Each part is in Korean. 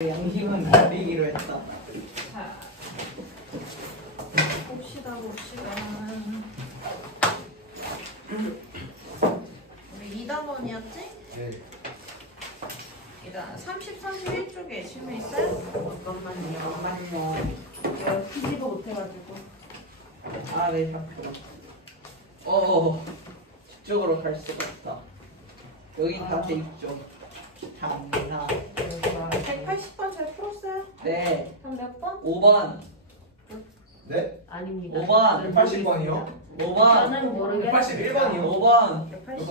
양심은 버리기로 했다. 자, 봅시다. 우리 2단원이었지? 네. 일단 30, 31쪽에 질문 있어요? 잠깐만요. 내가 피지도 못해가지고. 아, 네, 잠깐만. 뒤쪽으로 갈 수가 없다. 여기 다 대입죠. 참나. 180번 잘 풀었어요? 네. 그럼 몇 번? 5번. 네? 아닙니다. 5번. 180번이요? 5번. 저는 모르겠어요. 181번이요? 5번. 180?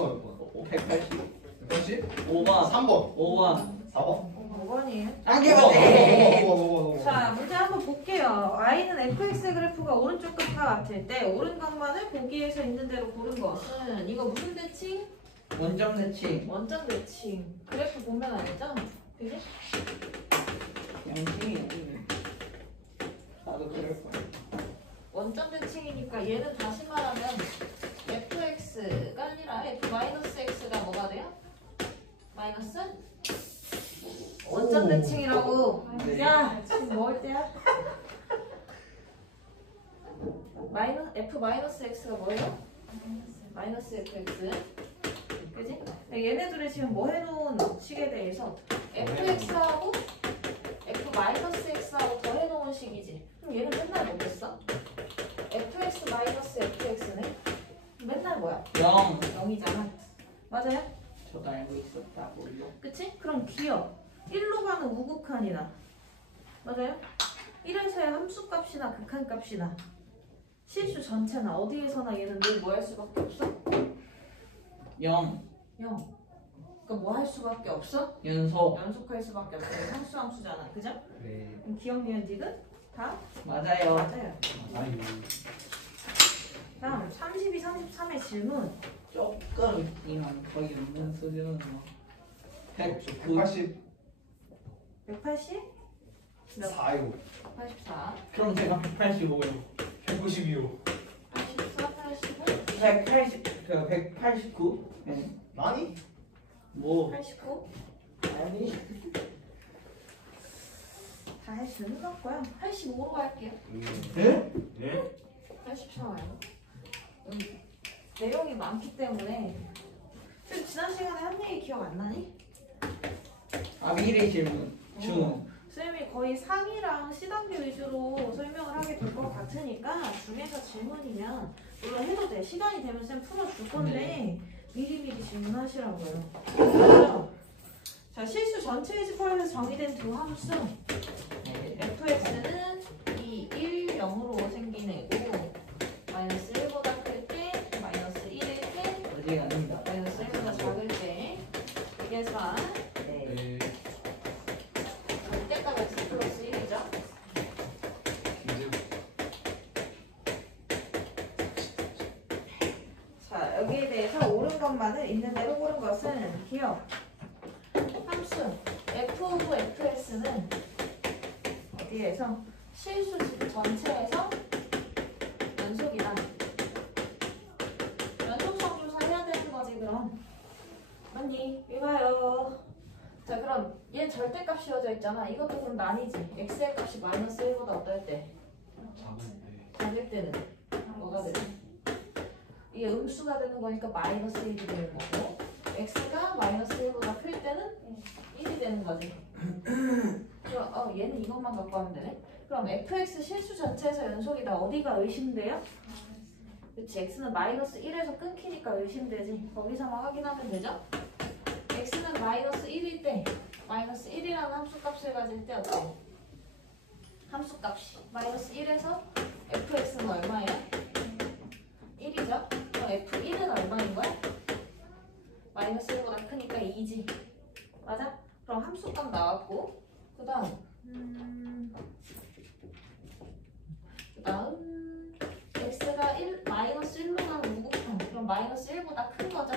180. 180? 5번. 3번 5번. 4번? 5번이에요. 안개가 자, 문제 한번 볼게요. y는 fx 그래프가 오른쪽 끝과 같을 때 오른 각만을 보기에서 있는 대로 고른 것은 이거 무슨 대칭? 원점 대칭. 원점 대칭. 그래프 보면 알죠? 그지? 양심이 아니네. 나도 그럴 거야. 원점 대칭이니까 얘는 다시 말하면 fx가 아니라 f-x가 뭐가 돼요? 마이너스? 원점 오. 대칭이라고. 네. 야, 지금 먹을 때야? f-x가 뭐예요? 마이너스 fx. 그지? 얘네들이 지금 뭐 해놓은 식에 대해서 fx하고 f-x하고 더 해놓은 식이지. 그럼 얘는 맨날 뭐겠어? fx-fx는 맨날 뭐야? 0. 0이잖아. 맞아요? 저도 알고 있었다고요. 그치? 그럼 기억 1로 가는 우극한이나 맞아요? 1에서의 함수값이나 극한값이나 실수 전체나 어디에서나 얘는 늘 뭐 할 수밖에 없어? 0. 0. 그럼 뭐 할 수밖에 없어? 연속. 연속할 수밖에 없어. 함수잖아. 그죠? 네. 그럼 기억, 니은, 디귿 다 맞아요. 맞아요. 아유. 다음 32, 33의 질문. 조금 있지만 거의 없는 수준은 뭐. 109. 180 180? 몇? 4요 84. 그럼 제가 185요. 192요 84, 85, 189? 네. 많이? 뭐 89. 아니 다 할 수 있는 것 거야. 85로 갈게요. 네? 네? 84와요. 내용이 많기 때문에. 좀 지난 시간에 한 얘기 기억 안 나니? 아 미래 질문 중 쌤이 거의 상이랑 C단계 위주로 설명을 하게 될 것 같으니까 중에서 질문이면 물론 해도 돼. 시간이 되면 쌤 풀어줄 건데 미리미리 질문하시라고요. 그렇죠? 자, 실수 전체 의 집합에서 정의된 두 함수 fx는 2, 1, 0으로 생긴 애고 마이너스 1보다 클 때, 마이너스 1일 때, 어디가 아닙니다. 마이너스 1보다 작을 때 이게 4, 네. 네. 절대값 x 플러스 1이죠. 자, 여기에 대해서 옳은 것만을 있는 대로 고른 것은 기억 함수 f 오브 fs는 어디에서 실수 전체에서 연속이다. 연속성 조사해야 되는 거지 그럼. 맞니? 이봐요. 자, 그럼 얘 절대값 씌워져 있잖아. 이것도 그럼 난이지. x의 값이 마이너스 1보다 어떨 때? 작은데 작을 때는 뭐가 되지? 이게 음수가 되는 거니까 마이너스 1이 되는 거고 x가 마이너스 1보다 클 때는 1이 되는 거지. 그럼 얘는 이것만 갖고 하면 되네. 그럼 fx 실수 전체에서 연속이다. 어디가 의심돼요? 그치, x는 마이너스 1에서 끊기니까 의심되지. 거기서만 확인하면 되죠? x는 마이너스 1일 때 마이너스 1이라는 함수값을 가질 때 어때? 함수값이 마이너스 1에서 fx는 얼마예요? 1이죠? 그럼 f1은 얼마인 거야? 마이너스 1보다 크니까 2지. 맞아? 그럼 함수값 나왔고 그 다음 x가 마이너스 1로 가는 우극한. 그럼 마이너스 1보다 큰 거죠?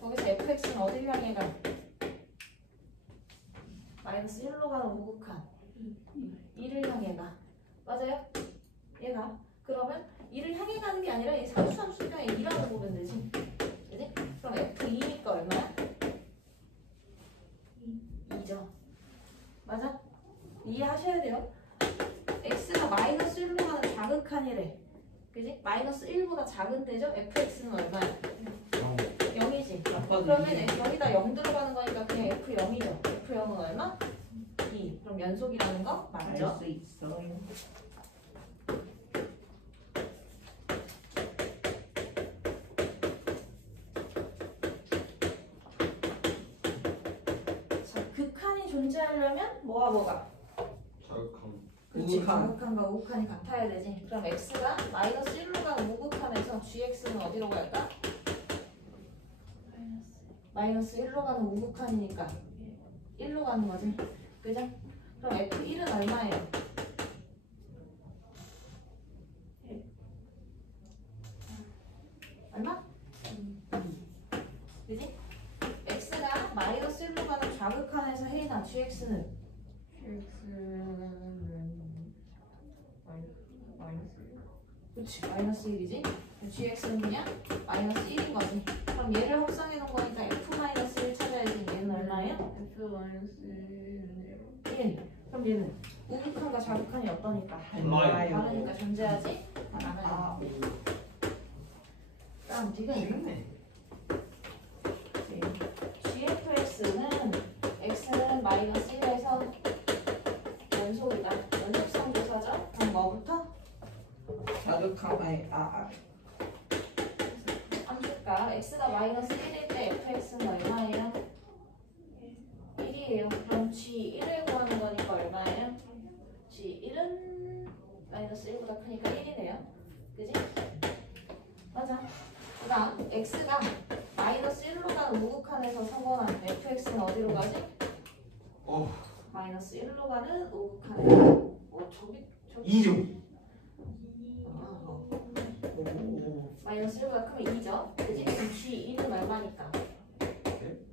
거기서 fx는 어딜 향해 가? 마이너스 1로 가는 우극한 2를 향해 가. 맞아요? 얘가. 그러면 2를 향해 가는 게 아니라 이 상수함수니까 2라고 보면 되지. 그지? 그럼 f2니까 얼마야? 2죠. 맞아? 이해하셔야 돼요. x가 마이너스 1로 가는 자극한이래. 그지? 마이너스 1보다 작은 데죠? fx는 얼마야? 0이지. 아빠도 그러면 이해. 여기다 0 들어가는 거니까 그냥 f0이죠. f0은 얼마? 2. 그럼 연속이라는 거 맞죠? 알수 있어요. 자, 극한이 존재하려면 뭐가? 자극함. 그렇지. 우극한. 자극한과 우극한이 같아야 되지. 그럼 x가 마이너스 1로 가는 우극한에서 gx는 어디로 갈까? 마이너스 1로 가는 우극한이니까 1로 가는 거지. 그죠? 그럼 f1은 얼마예요? 얼마? 그지? x가 마이너스 1로 가는 좌극한에서 해이나 gx는 그치 마이너스 1이지? gx는 그냥 마이너스 1인 거지. 그럼 얘를 합성해 놓은 거니까 f 마이너스 1 찾아야지. 얘는 얼마예요? F 마이너스 1. 그럼 얘는 우극한과 좌극한이 어떠니까? 달라요. 다르니까 존재하지 않아요. 아, 그럼 지금 재밌네. gfx는 x는 마이너스 1에서 연속이다. 연속성 조사죠? 그럼 뭐부터? 자극함 함수가 x가 마이너스 1일 때 fx는 얼마예요? 1이에요. 그럼 g1을 구하는 거니까 얼마예요? g1은 마이너스 1보다 크니까 1이네요. 그지? 맞아. 그 다음 x가 마이너스 1로 가는 우극한에서 성공한 fx는 어디로 가지? 마이너스 1로 가는 우극한에 저기 2죠. 오, 마이너스 1보다 크면 2죠? 그지? 그럼 g1은 얼마니까?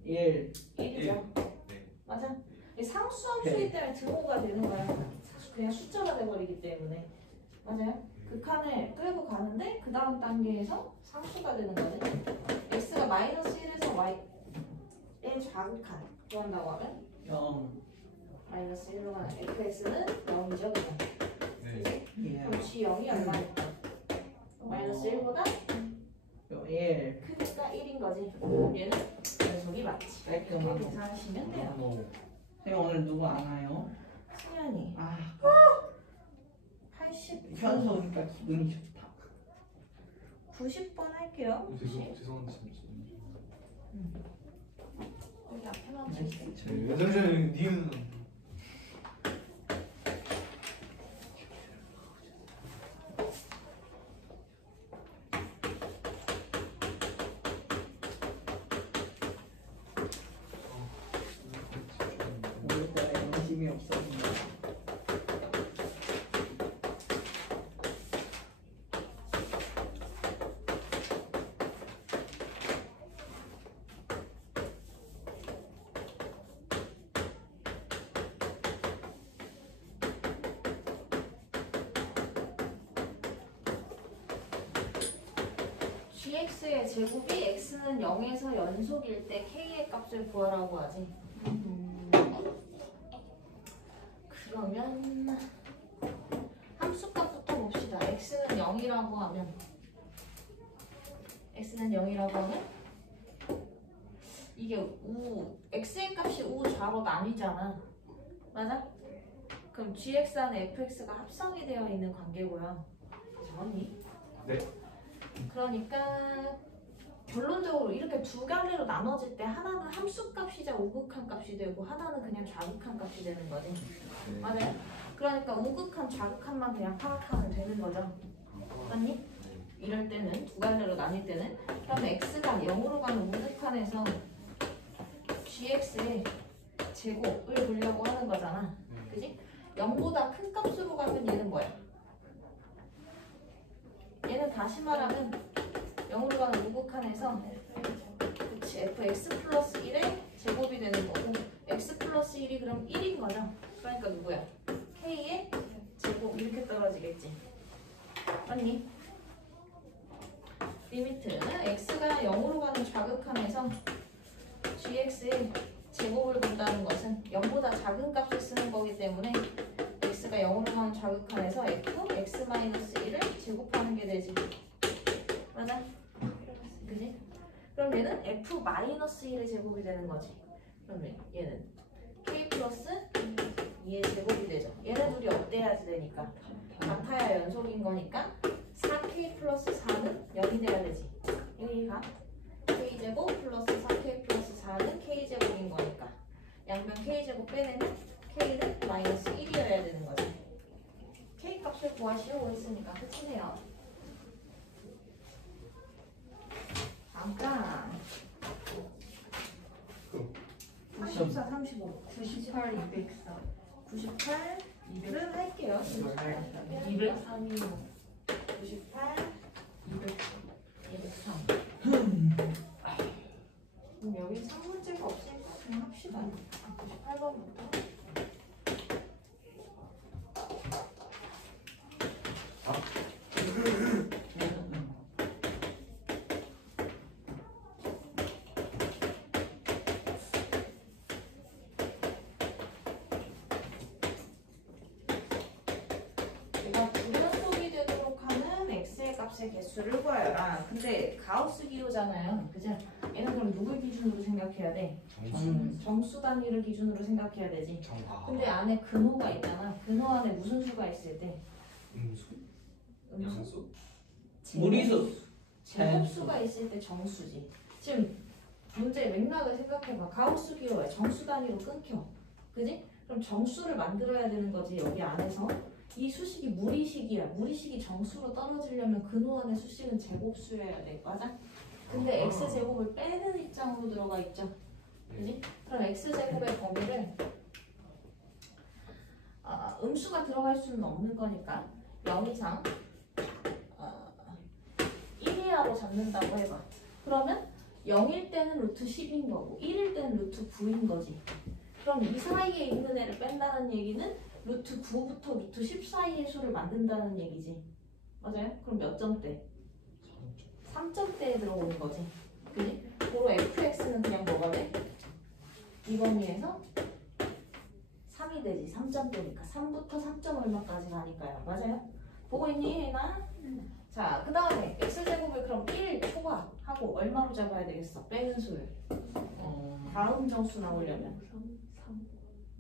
1. 1이죠? 네. 맞아. 이 상수함수이기 때문에 등호가 되는 거야. 그냥 숫자가 돼버리기 때문에. 맞아요. 극한을 끌고 가는데 그 다음 단계에서 상수가 되는 거지. x가 마이너스 1에서 y 1 좌극한 구한다고 하면 0. 마이너스 1로 가는 fx는 0이죠. 그냥. 네. 예. 그럼 g0이 얼마니까? 마이너스 1보다 1. 크니까 1인 거지. 그럼 얘는 연속이 맞지. 깔끔하고. 계산하시면 돼요. 선생님 오늘 누구 안 와요? 수연이 아, 80, 현수 오니까 기분이 좋다. 90번 할게요. 죄송한데 잠시만요. 여기 앞에만 주세요. 잠시만요. 니은 오늘 내가 영심이 없었는데. gx의 제곱이 x는 0에서 연속일 때 k의 값을 구하라고 하지. 그러면 함수값부터 봅시다. x는 0이라고 하면 이게 x의 값이 우좌로 나뉘잖아. 맞아? 그럼 gx와 fx가 합성이 되어 있는 관계고요. 맞니? 네. 그러니까 결론적으로 이렇게 두 갈래로 나눠질 때 하나는 함수값이자 우극한 값이 되고 하나는 그냥 좌극한 값이 되는 거지. 네. 맞아요? 그러니까 우극한, 좌극한만 그냥 파악하면 되는 거죠. 맞니? 이럴 때는 두 갈래로 나뉠 때는 그러면 x가 0으로 가는 우극한에서 gx의 제곱을 보려고 하는 거잖아. 그지? 0보다 큰 값으로 가면 얘는 뭐야? 얘는 다시 말하면 0으로 가는 우극한에서 그치 fx 플러스 1의 제곱이 되는 거고 x 플러스 1이 그럼 1인 거죠. 그러니까 누구야? k의 제곱 이렇게 떨어지겠지. 맞니? 리미트는 x가 0으로 가는 좌극한에서 gx의 제곱을 본다는 것은 0보다 작은 값을 쓰는 거기 때문에 마이너스 1의 제곱이 되는 거지. 그러면 얘는 k 플러스 2의 제곱이 되죠. 얘네 둘이 업돼야지 되니까 같아야 연속인 거니까 4k 플러스 4는 0이 돼야 되지. 여기가 k제곱 플러스 4k 플러스 4는 k제곱인 거니까 양변 k제곱 빼내면 k는 마이너스 1이어야 되는 거지. k 값을 구하시오 했으니까 끝이네요. 잠깐 34, 35, 98, 204. 98, 200은 할게요. 203. 98, 203. 그럼 여기 3문제가 없으니까 그냥 합시다. 98번부터. 내가 불연속이 되도록 하는 x의 값의 개수를 구하여라. 근데 가우스 기호잖아요. 그죠? 얘는 그럼 누굴 기준으로 생각해야 돼? 정수 단위를 기준으로 생각해야 되지. 근데 안에 근호가 있잖아. 근호 안에 무슨 수가 있을 때? 음수? 음수? 양수? 무리수. 제곱수가 있을 때 정수지. 지금 문제의 맥락을 생각해봐. 가우스 기호에 정수 단위로 끊겨. 그지? 그럼 정수를 만들어야 되는 거지. 여기 안에서. 이 수식이 무리식이야. 무리식이 정수로 떨어지려면 근호 안의 수식은 제곱수여야 돼. 맞아? 근데 x제곱을 빼는 입장으로 들어가 있죠. 그지? 그럼 x제곱의 범위를 음수가 들어갈 수는 없는 거니까 0 이상 1 이하로 잡는다고 해봐. 그러면 0일 때는 루트 10인 거고 1일 때는 루트 9인 거지. 그럼 이 사이에 있는 애를 뺀다는 얘기는 루트 9부터 루트 10 사이의 수를 만든다는 얘기지. 맞아요? 그럼 몇 점대? 3점대에 들어오는 거지. 그지? 고로 fx는 그냥 뭐가 돼? 이 범위에서 3이 되지. 3점대니까 3부터 3점 얼마까지 가니까요. 맞아요? 보고 있니, 혜나? 자, 그 다음에 x제곱을 그럼 1 초과하고 얼마로 잡아야 되겠어? 빼는 수를. 다음 정수 나오려면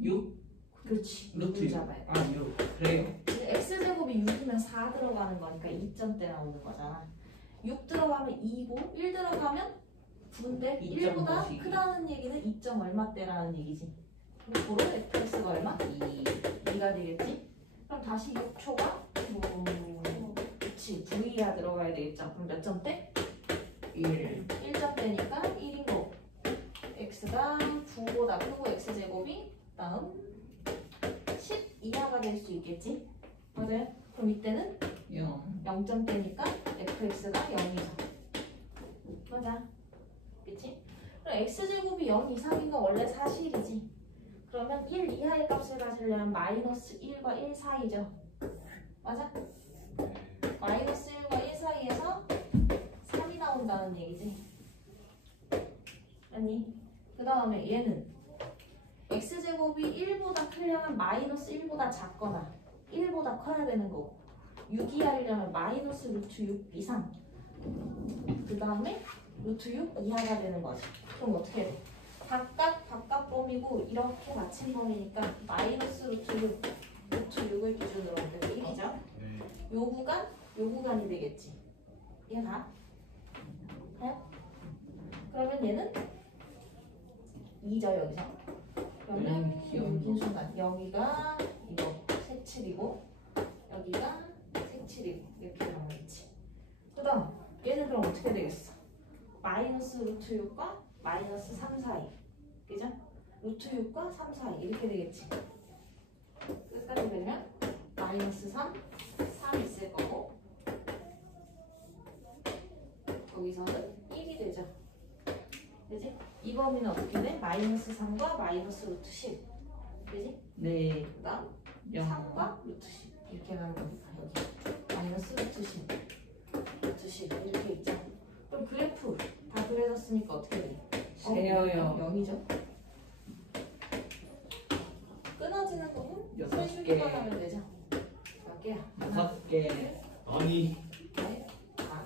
6? 그렇지. 루트 6을 6. 잡아야 돼. 아, 6. 그래요. x제곱이 6이면 4 들어가는 거니까 2점대 나오는 거잖아. 6 들어가면 2고 1 들어가면 9인데 1보다 2.5씩. 크다는 얘기는 2점 얼마대라는 얘기지. 그럼 고로 fx가 얼마? 2가 되겠지? 그럼 다시 6초가 그치 9이야 들어가야 되겠죠. 그럼 몇 점대? 1. 1점대니까 1인 거. x가 9보다 크고 x제곱이 다음 10 이하가 될 수 있겠지? 맞아요? 그럼 이때는 0. 0점대니까 fx가 0이죠. 맞아. 그치? 그럼 x제곱이 0 이상인 건 원래 사실이지. 그러면 1 이하의 값을 가지려면 마이너스 1과 1 사이죠. 맞아? 마이너스 1과 1 사이에서 3이 나온다는 얘기지. 아니, 그 다음에 얘는 x제곱이 1보다 크려면 마이너스 1보다 작거나 1보다 커야 되는 거고 6이 하려면 마이너스 루트 6 이상 그 다음에 루트 6 이하가 되는 거지. 그럼 어떻게 돼? 바깥 범위고 이렇게 맞힌 범위니까 마이너스 루트 6 루트 6을 기준으로 하면 1이죠. 요 구간이 되겠지. 얘가 네? 그러면 얘는 2죠 여기서. 그러면 여긴 순간 여기가 이거 색칠이고 여기가 색칠이고 이렇게 나오겠지. 그 다음 얘는 그럼 어떻게 되겠어? 마이너스 루트 6과 마이너스 3 사이 그죠? 루트 6과 3 사이 이렇게 되겠지. 끝까지 되면 마이너스 3 있을 거고 거기서는 1이 되죠. 그지? 이 범위는 어떻게 돼? 마이너스 3과 마이너스 루트 10 그지? 네. 그 다음 0. 3과 루트 10 이렇게 가는 거니까 여기 마이너스 루트 10 루트 10 이렇게 있죠. 그럼 그래프 다 그려졌으니까 어떻게 돼? 세어요. 0이죠. 끊어지는 부분 여섯 세 개. 줄기만 하면 되죠. 몇 개야? 6개. 아니 넷, 다,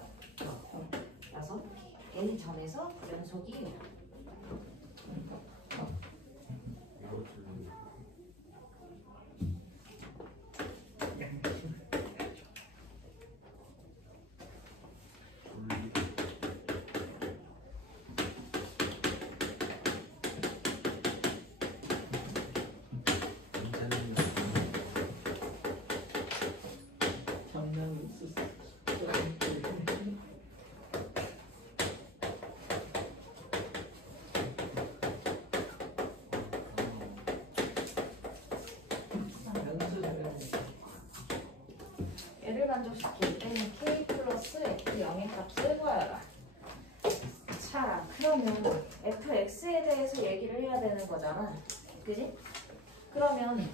여섯, 6개. n 점에서 연속이 얘를 만족시킬 때는 k 플러스 f0의 값을 구하여라. 자, 그러면 fx에 대해서 얘기를 해야 되는 거잖아. 그지? 그러면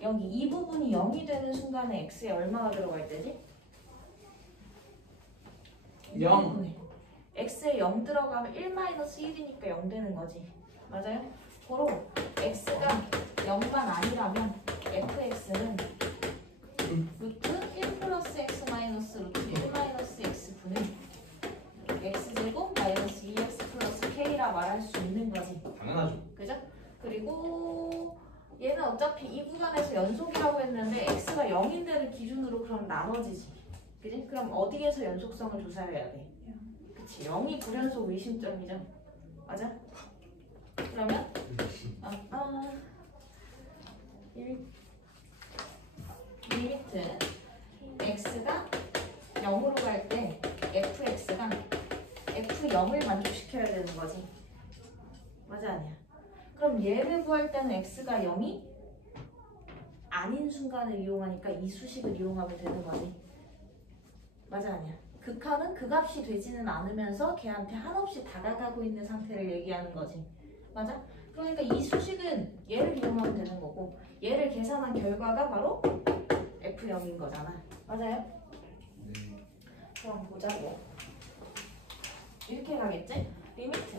여기 이 부분이 0이 되는 순간에 x에 얼마가 들어갈 때지? 0. x에 0 들어가면 1-1이니까 0 되는 거지. 맞아요? 고로 x가 0만 아니라면 fx는 루트 1 플러스 x 마이너스 루트 1 마이너스 x 분의 x제곱 마이너스 2x 플러스 k라 말할 수 있는 거지. 당연하죠. 그죠? 그리고 얘는 어차피 이 구간에서 연속이라고 했는데 x가 0인 데를 기준으로 그럼 나머지지. 그지? 그럼 어디에서 연속성을 조사해야 돼? 그치, 0이 불연속 의심점이죠. 맞아? 그러면 리미트 x가 0으로 갈 때 fx가 f0을 만족시켜야 되는 거지. 맞아 아니야? 그럼 얘를 구할 때는 x가 0이 아닌 순간을 이용하니까 이 수식을 이용하면 되는 거지. 맞아 아니야? 극한은 그 값이 되지는 않으면서 걔한테 한없이 다가가고 있는 상태를 얘기하는 거지. 맞아? 그러니까 이 수식은 얘를 이용하면 되는 거고 얘를 계산한 결과가 바로 f0인 거잖아. 맞아요? 네. 그럼 보자고. 이렇게 가겠지? 리미트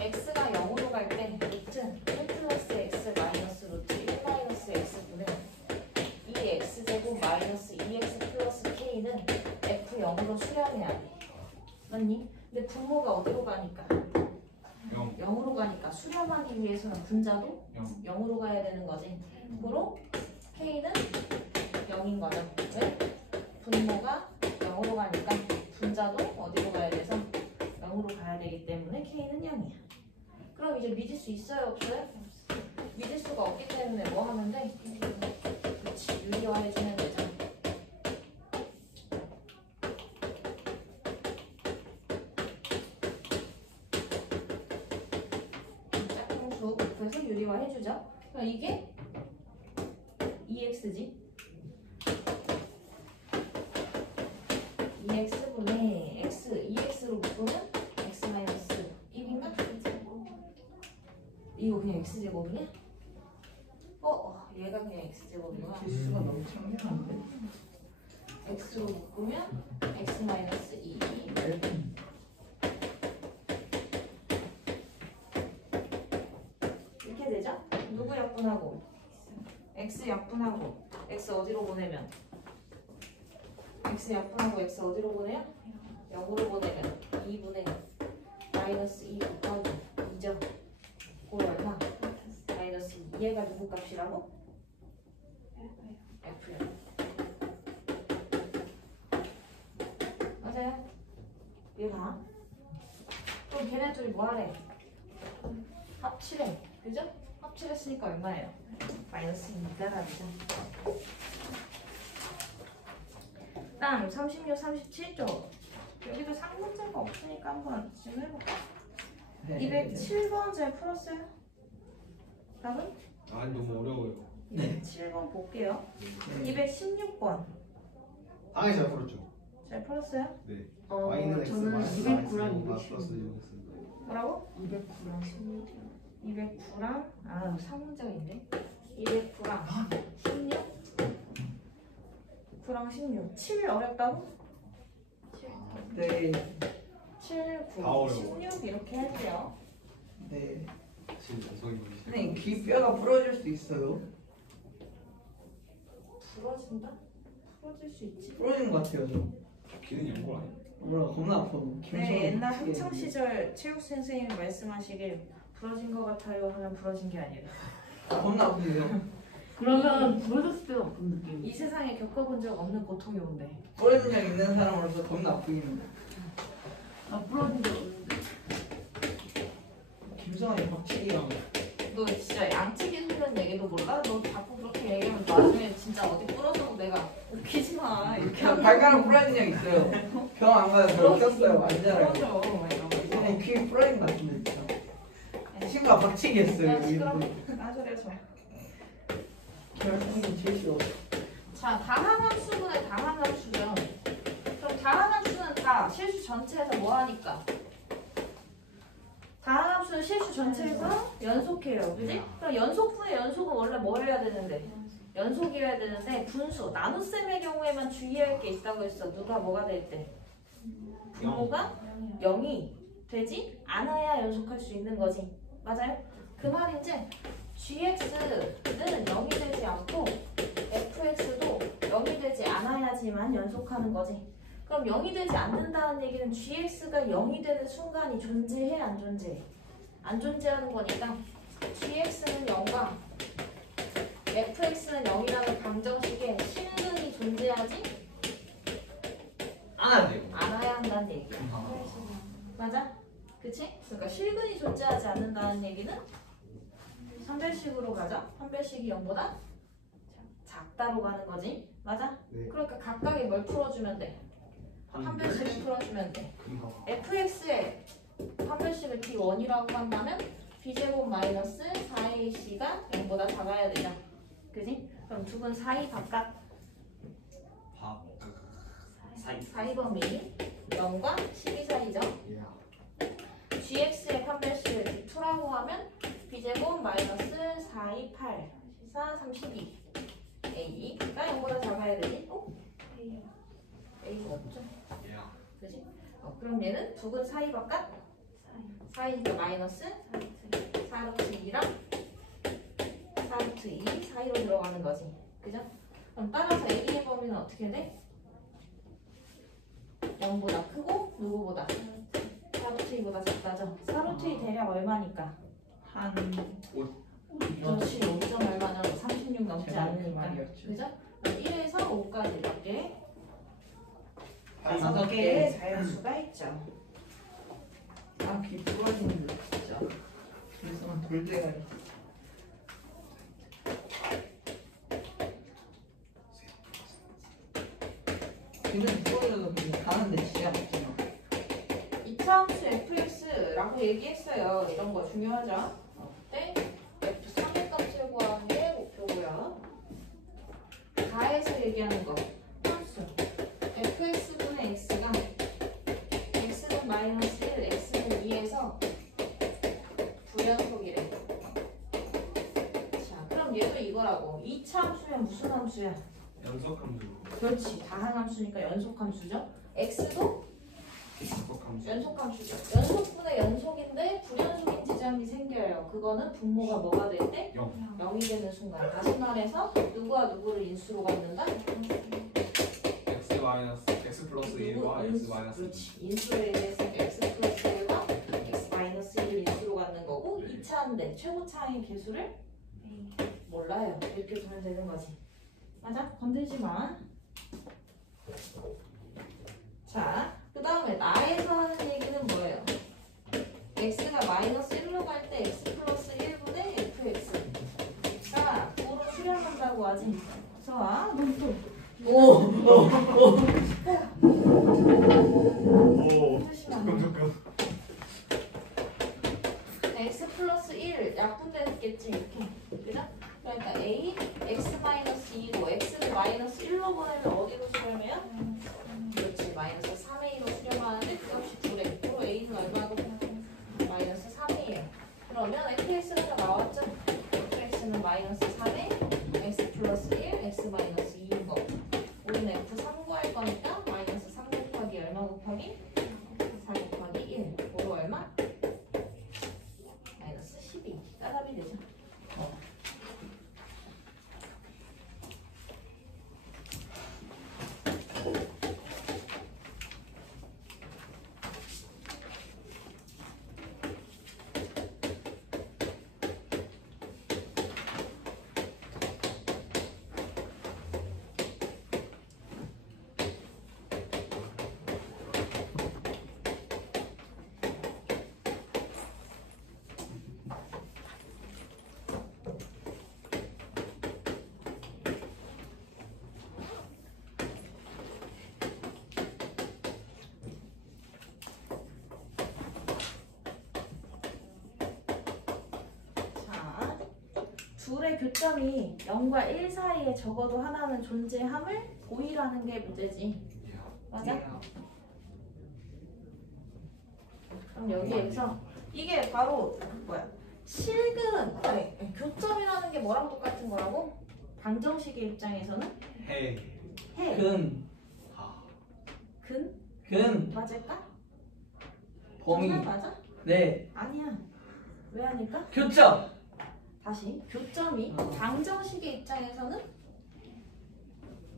x가 0으로 갈 때 루트 1 플러스 x 마이너스 루트 1 마이너스 x분의 2x제곱 마이너스 2x 플러스 k는 f0으로 수렴해야 돼. 맞니? 근데 분모가 어디로 가니까? 0. 0으로 가니까 수렴하기 위해서는 분자도 0으로 가야 되는 거지. 그로 k는 0인 거죠. 왜? 분모가 0으로 가니까 분자도 어디로 가야 돼서 0으로 가야 되기 때문에 k는 0이야. 그럼 이제 믿을 수 있어요? 없어요? 믿을 수가 없기 때문에 뭐 하면 돼? 그치, 유리화해주면 되죠. 짝꿍수 그래서 유리화해주죠. 그럼 이게 2x지. 2x분의 x, 2x로 묶으면 x 마이너스 1인가? 이거 그냥 x제곱이냐? 얘가 그냥 x제곱이구나. 개수가 너무 창렬한데. x로 묶으면 x 마이너스 2 얇은. 이렇게 되죠? 누구 약분하고? x 약분하고 x 어디로 보내면? x 약분하고 x 어디로 보내요? 0으로 보내면 2분의 마이너스 2 곱하기 2죠. 그거 얼마? 마이너스 2. 얘가 누구 값이라고? F요. 맞아요? 얘가 그럼 걔네 둘이 뭐하래? 합치래. 그죠? 합치랬으니까 얼마예요? 마이너스 2가 답이죠. 다음 36, 37쪽. 여기도 상문제가 없으니까 한번 지금 해볼까? 네. 207번 잘 풀었어요? 답은? 아 너무 어려워요. 네. 207번 볼게요. 네. 216번 당연히 잘 풀었죠. 잘 풀었어요? 네. 저는 209랑 216. 뭐라고? 209랑 16이요. 209랑 상문제가 있네. 209랑 16 9랑 16 7 어렵다고? 네. 7, 9, 다 어려워. 16 이렇게 할게요. 네. 진짜 성이 보이시죠? 선생님 귀뼈가 부러질 수 있어요. 부러진다? 부러질 수 있지. 부러지는 것 같아요 저. 귀는 연골 아니야? 몰라 겁나 아파. 네, 옛날 학창 시절 체육 선생님이 말씀하시길 부러진 것 같아요 하면 부러진 게 아니라 겁나 아픈데요. 그러면 부러졌을 때는 어떤 느낌이? 이 세상에 겪어본 적 없는 고통이 온대. 부러진 적 있는 사람으로서 겁나 아프긴 합니다. 나 부러진 적 없는데. 김성환이 박치기랑 너 진짜 양치기 훈련 얘기도 몰라? 너 자꾸 그렇게 얘기하면 나중에 진짜 어디 부러져도 내가 웃기지 마 이렇게 그냥 하면 발가락 부러진 적 있어요. 병 안 가서 저 웃겼어요 완전하게. 부러져 막 이런 거 있어. 선생님 귀 부러진 것 같은데 진짜. 친구가 박치기 했어요. 야 시끄러워. 아 저래 저. 결승이 제일 싫어. 자 자, 다항함수분의 다항함수죠. 그럼 다항함수는 다 실수 전체에서 뭐 하니까? 다항함수는 실수 전체에서 연속해요. 그지? 그럼 연속분의 연속은 원래 뭘 해야 되는데? 연속이어야 되는데 분수, 나눗셈의 경우에만 주의할 게 있다고 했어. 누가 뭐가 될 때? 분모가 0이 되지 않아야 연속할 수 있는 거지. 맞아요? 그 말인지 gx는 0이 되지 않고 fx도 0이 되지 않아야지만 연속하는 거지. 그럼 0이 되지 않는다는 얘기는 gx가 0이 되는 순간이 존재해? 안 존재해? 안 존재하는 거니까 gx는 0과 fx는 0이라는 방정식에 실근이 존재하지 안 돼요. 않아야 한다는 얘기야. 맞아? 그치? 그러니까 실근이 존재하지 않는다는 얘기는 선별식으로 가자. 선별식이 0보다 작다로 가는 거지. 맞아? 네. 그러니까 각각에 뭘 풀어주면 돼? 판별식을 풀어주면 돼. fx의 판별식을 b1이라고 한다면 b제곱 마이너스 4ac가 0보다 작아야 되죠. 그지? 그럼 두 분 사이 바깥 사이 범위 0과 12 사이죠. gx의 판별식을 b2라고 하면 b제곱 마이너스 4, 2, 8, 4, 32 a가 0보다 작아야 되지? a가 없죠? 그지? 그럼 얘는 두 근 사이 바깥 사이니까 마이너스 4루트 2랑 4루트 2 사이로 들어가는 거지. 그죠? 그럼 따라서 a의 범위는 어떻게 돼? 0보다 크고 누구보다? 4루트 2보다 작다죠? 4루트 2 대략 얼마니까? 한 그렇지 5점 얼마나 36 넘지 제발 그 않으니까. 말이었죠. 그죠? 1에서 5까지 몇 개? 5 개의 개. 자연수가 있죠. 아, 귀 부러지는 거 진짜. 그래서 난 돌대가 귀는 부러져도 그냥 가는데 지장 없잖아. 2차 함수 fx라고 얘기했어요. 이런 거 중요하죠. 네? f3의 값을 구하는 게 목표고요. 가에서 얘기하는 거 함수 fx분의 x가 x는 마이너스 1, x는 2에서 불연속이래. 자, 그럼 얘도 이거라고. 2차 함수면 무슨 함수야? 연속함수. 그렇지. 다항함수니까 연속함수죠. x도 연속함수. 연속함수죠. 연속분의 연속인데 불연속인 지점이 생겨요. 그거는 분모가 뭐가 될 때? 0. 0이 되는 순간. 다시 말해서 누구와 누구를 인수로 갖는다? x 마이너스 x 플러스 1과 x 마이너스 2. 그렇지. 인수에 대해서 x 플러스 1과 x 마이너스 1을 인수로 갖는 거고 네. 2차인데 최고차의 개수를 몰라요. 이렇게 두면 되는 거지. 맞아? 건들지 마. 자, 그 다음에 나에서 하는 얘기는 뭐예요? x가 마이너스 1로 갈 때 x 플러스 1분의 fx가 9로 수렴한다고 하지. 좋아. 오! 잠깐. x 플러스 1 약분되겠지 이렇게. 그죠? 그러니까 a x 마이너스 2고 x를 마이너스 1로 보내면 어디로 수렴해요? 그렇지. 마이너스 3a로 수렴하는데 그 값이 9래. 그럼 a는 얼마고? 마이너스 3이에요. 그러면 fx가 다 나왔죠? fx는 마이너스 3에 x 플러스 1, x 마이너스 2인 거고 우리는 f3 구할 거니까 마이너스 3 곱하기 얼마 곱하기? 4 곱하기 1. 고로 얼마? 마이너스 12. 따답이 되죠. 둘의 교점이 0과 1 사이에 적어도 하나는 존재함을 보이라는 게 문제지. 맞아? 그럼 여기에서 이게 바로 뭐야? 실근, 아니 교점이라는 게 뭐랑 똑같은 거라고? 방정식의 입장에서는 해. 해, 근, 근 맞을까? 범위. 정말 맞아? 네. 아니야. 왜 아닐까? 교점. 다시 교점이 방정식의 입장에서는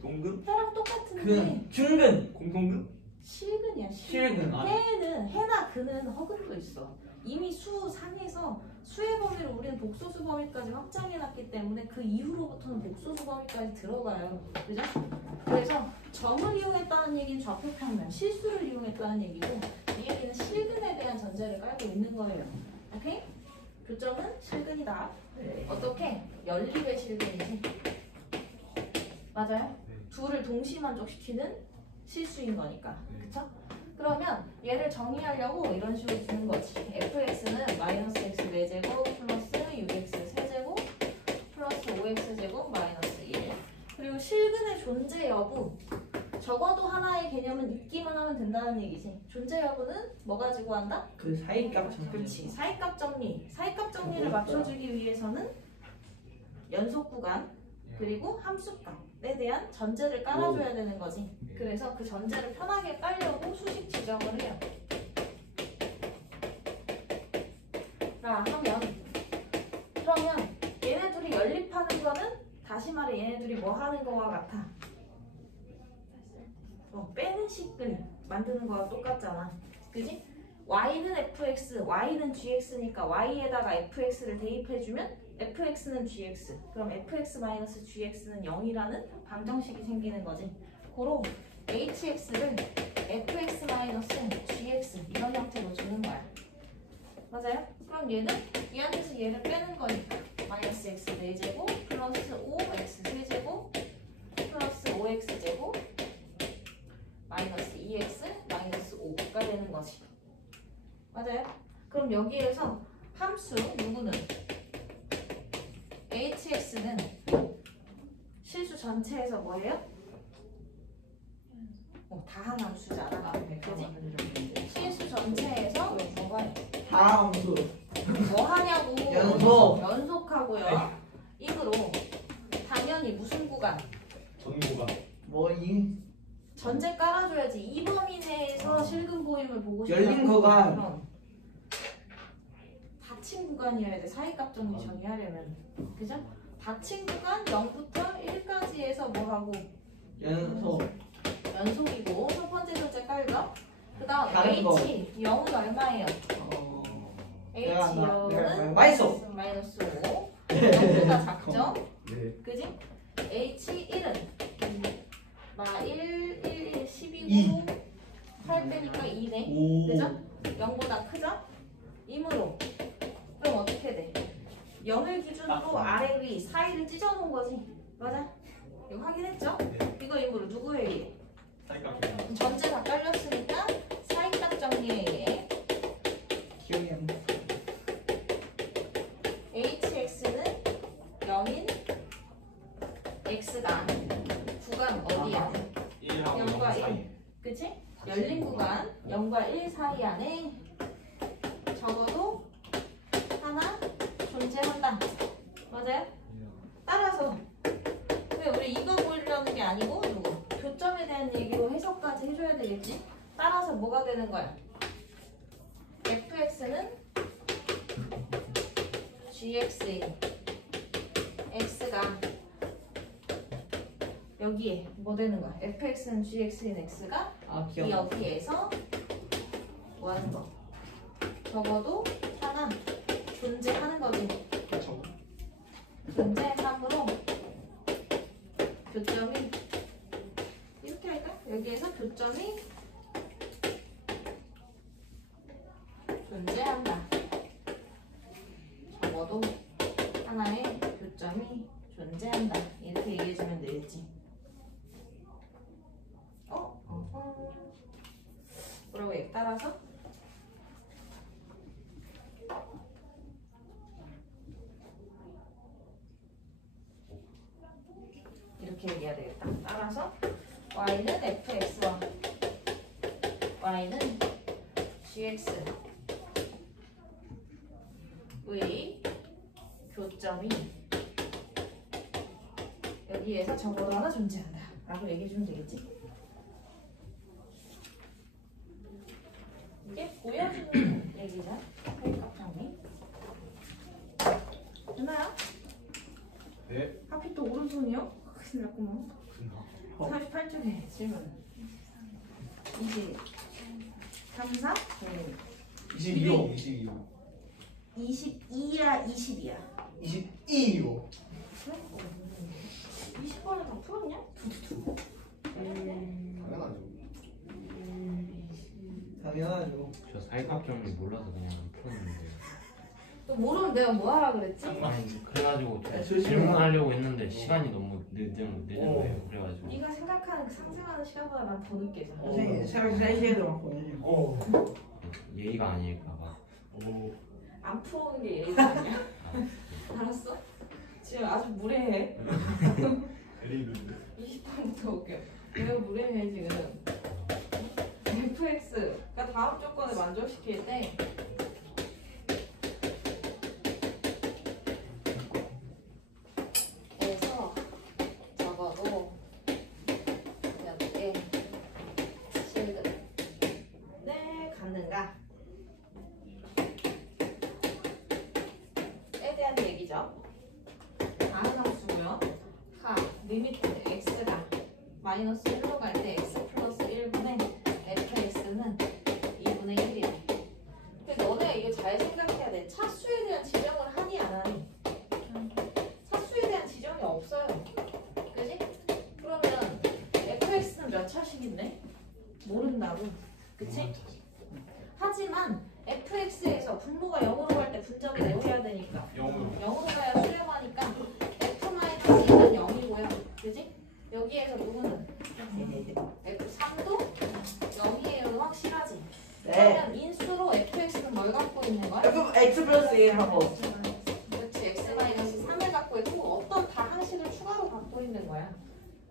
동근? 해랑 똑같은데 근, 중근. 공통근? 실근이야. 실근. 해나 근은 허근도 있어. 이미 수 상에서 수의 범위를 우리는 복소수 범위까지 확장해놨기 때문에 그 이후로부터는 복소수 범위까지 들어가요. 그죠? 그래서 점을 이용했다는 얘기는 좌표평면, 실수를 이용했다는 얘기고 이 얘기는 실근에 대한 전제를 깔고 있는 거예요. 오케이? 교점은 실근이다. 어떻게? 연립의 실근이지. 맞아요? 둘을 동시 만족시키는 실수인 거니까. 그쵸? 그러면 얘를 정의하려고 이런 식으로 주는 거지. fx는 마이너스 x 4제곱 플러스 6x 세제곱 플러스 5x 제곱 마이너스 1. 그리고 실근의 존재 여부. 적어도 하나의 개념은 있기만 하면 된다는 얘기지. 존재 여부는 뭐 가지고 한다? 그 사이값 정리. 그렇지. 사이값 정리. 사이값 정리를 맞춰주기 위해서는 연속 구간 그리고 함수값에 대한 전제를 깔아줘야 되는 거지. 그래서 그 전제를 편하게 깔려고 수식 지정을 해요. 자, 그러면 얘네 둘이 연립하는 거는 다시 말해 얘네 둘이 뭐 하는 거와 같아? 빼는 식을 만드는 거와 똑같잖아. 그지? y는 fx, y는 gx니까 y에다가 fx를 대입해주면 fx는 gx. 그럼 fx-gx는 0이라는 방정식이 생기는 거지. 고로 hx를 fx-gx 이런 형태로 주는 거야. 맞아요? 그럼 얘는 이 안에서 얘를 빼는 거니까 마이너스 x 4제곱 플러스 5x 세제곱 플러스 5x 제곱 마이너스 2x 마이너스 5가 되는 거지. 맞아요? 그럼 여기에서 함수 누구는? hx는 실수 전체에서 뭐예요? 다한 함수잖아. 그지? 실수 전체에서 뭐가 다함수. 뭐 하냐고. 연속. 연속하고요. 이으로 당연히 무슨 구간? 전구가. 뭐이? 전제 깔아줘야지. 이 범위 내에서 실근 보임을 보고 싶다. 열린 구간. 그럼 닫힌 구간이어야 돼. 사이값 정리 정의하려면. 그죠? 닫힌 구간 0부터 1까지에서 뭐하고? 연속. 연속이고 첫 번째 전제 깔죠? 그 다음 다른 거. H 0은 얼마예요? H 내가 0은 마이너스. 마이너스 5 0보다 작죠? 네. 그지? H 1은 마 1, 1, 12고 8 빼니까 2네. 오. 그죠? 0보다 크죠? 이므로 그럼 어떻게 돼? 0을 기준으로 아래 위 사이를 찢어놓은 거지. 맞아? 이거 확인했죠? 이거 이므로 누구에 의해? 사이값. 전제 다 깔렸으니까 사이값 정리에 의해 기억이 안 나. hx는 0인 x가 구간 어디야? 1하고 0과 0 1 그치? 열린 구간 0과 1 사이 안에 적어도 하나 존재한다. 맞아요? 따라서 왜 우리 이거 보려는 게 아니고 누구? 교점에 대한 얘기로 해석까지 해줘야 되겠지? 따라서 뭐가 되는 거야? fx는 gx인 x가 여기에 뭐 되는 거야? fx는 gx인 x가 아 이 기억. 여기에서 뭐 하는 거? 적어도 하나 존재하는 거지. 그렇죠. 존재함으로 교점이 이렇게 할까? 여기에서 교점이 존재한다. 적어도 하나의 교점이 존재한다. 이렇게 얘기해주면 되겠지. 뭐라고 해? 따라서 이렇게 얘기해야 되겠다. 따라서 y는 fx와 y는 gx의 교점이 여기에서 적어도 하나 존재한다 라고 얘기해주면 되겠지. 이게 보여주는 얘기죠. 혈값 정리 됐나요? 네. 하필 또 오른손이요? 큰일 났구만. 38쪽에 질문 23, 4? 22호. 22호. 22야 20이야 22호. 20번을 다 풀었냐? 당연하죠. 당연하죠. 저 사이값정리 몰라서 그냥 안 풀었는데. 또 모르면 내가 뭐 하라 그랬지? 아니 그래가지고 좀 조심해. 질문하려고 했는데 시간이 너무 늦은 거예요. 그래가지고. 네가 생각하는 상상하는 시간보다 난 더 늦게 자. 선생님 새벽 3시에 들어왔거든요. 오. 예의가 아닐까봐. 오. 안 풀어오는 게 예의가 아니야. 알았어? 지금 아주 무례해. 리루드. 20번부터 볼게요. 내가 무례해 지금. fx가 다음 조건을 만족시킬 때 에서 적어도 몇 개 실근을 갖는가 에 대한 얘기죠. 다음 함수고요. 리미트 x가 마이너스 1로 갈 때 x 플러스 1분의 fx는 2분의 1이야. 근데 너네 이게 잘 생각해야 돼. 차수에 대한 지정을 하니 안 하니? 차수에 대한 지정이 없어요. 그지? 그러면 fx는 몇 차식인데? 모른다고. 그치? 하지만 fx에서 분모가 0으로 갈 때 분점이 내려야 되니까 0으로 가야 수렴하니까 f-2는 0이고요. 그지? 여기에서 누구는? f3도 0이에요. 확실하지? 네. 그러면 인수로 fx는 뭘 갖고 있는 거야? x 플러스 1 하고. 그렇지. x-3을 갖고 있고 어떤 다항식을 추가로 갖고 있는 거야.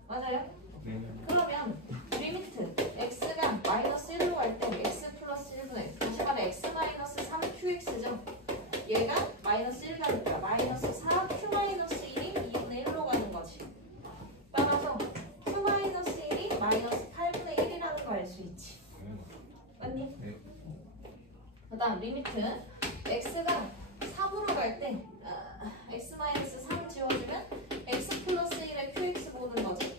맞아요? 네. 그러면 리미트 x가 마이너스 1로 갈 때 x 플러스 1분의 다시 말해 x 마이너스 3qx죠. 얘가 마이너스 1 가니까 마이너스 4q 마이너스 1이 2분의 1로 가는 거지. 따라서 q 마이너스 1이 마이너스 8분의 1이라는 거 알 수 있지. 맞니? 네. 그 다음 리미트 x가 3으로 갈 때 x 마이너스 3 지워주면 x 플러스 1의 qx 보는 거지.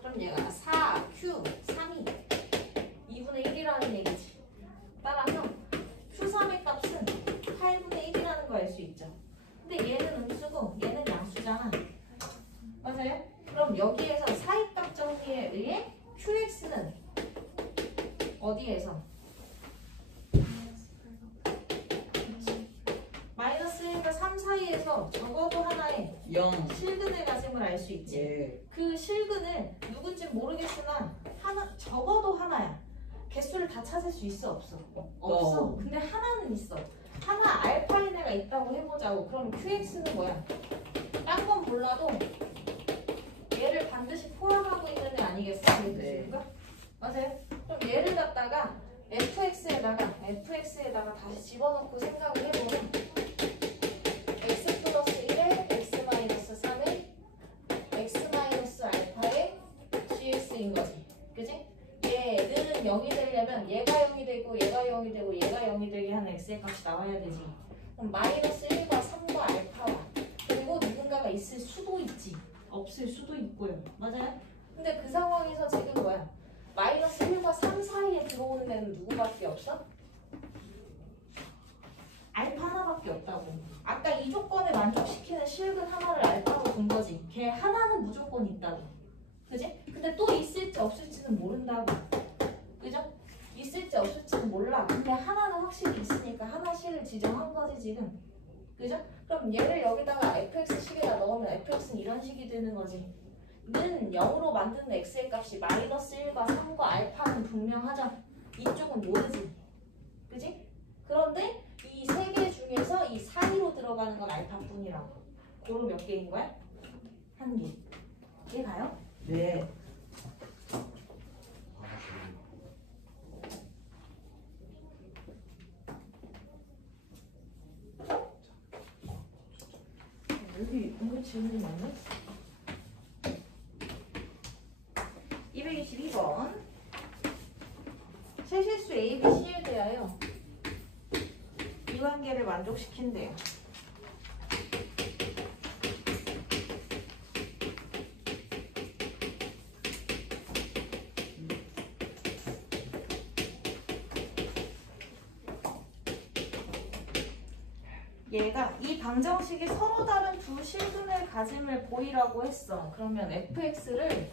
그럼 얘가 4q 3이 2분의 1이라는 얘기지. 따라서 q3의 값은 8분의 1이라는 거 알 수 있죠. 근데 얘는 음수고 얘는 양수잖아. 맞아요? 그럼 여기에서 사이값 정리에 의해 qx는 어디에서? 마이너스 1과 3 사이에서 적어도 하나의 0. 실근을 가짐을 알 수 있지. 예. 그 실근을 누군지 모르겠으나 하나 적어도 하나야. 개수를 다 찾을 수 있어 없어? 없어. 근데 하나는 있어. 하나 알파인 애가 있다고 해보자고. 그럼 qx는 뭐야? 딴 건 몰라도 얘를 반드시 포함하고 있는 애 아니겠어? 네. 맞아요? 그럼 얘를 갖다가 fx에다가 다시 집어넣고 생각을 해보면 x 플러스 1에 x 마이너스 3에 x 마이너스 알파의 gx인 거지. 그지? 얘는 0이 되려면 얘가 0이 되고 얘가 0이 되고 얘가 0이 되게 하는 x의 값이 나와야 되지. 그럼 마이너스 1과 3과 알파와 그리고 누군가가 있을 수도 있지. 없을 수도 있고요. 맞아요? 근데 그 상황에서 지금 뭐야? 마이너스 1과 3 사이에 들어오는 애는 누구밖에 없어? 알파 하나밖에 없다고. 아까 이 조건을 만족시키는 실근 하나를 알파로 둔 거지. 걔 하나는 무조건 있다고. 그지? 근데 또 있을지 없을지는 모른다고. 그죠? 있을지 없을지는 몰라. 근데 하나는 확실히 있으니까 하나씩을 지정한 거지 지금. 그죠? 그럼 얘를 여기다가 fx식에다 넣으면 fx는 이런 식이 되는 거지. 는 0으로 만드는 x의 값이 마이너스 1과 3과 알파는 분명하죠. 이쪽은 모르지. 그지? 그런데 이 세 개 중에서 이 사이로 들어가는 건 알파뿐이라고. 고로 몇 개인 거야? 한 개. 이해 가요? 네. 여기 은근 질문이 많네. 222번. 세실수 A, B, C에 대하여 이 관계를 만족시킨대요. 얘가 이 방정식이 서로 다른 두 실근을 가짐을 보이라고 했어. 그러면 fx를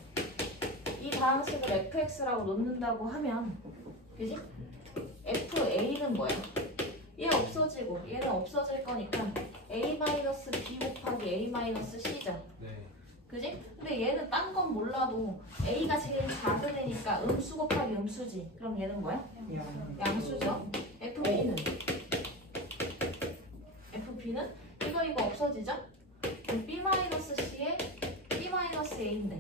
이 방식을 fx라고 놓는다고 하면, 그지? fa는 뭐야? 얘 없어지고 얘는 없어질 거니까 a-b 곱하기 a-c죠. 네. 그지? 근데 얘는 딴 건 몰라도 a가 제일 작은 애니까 음수 곱하기 음수지. 그럼 얘는 뭐야? 양수죠. fp는 이거 없어지죠? 그럼 b-c에 b-a인데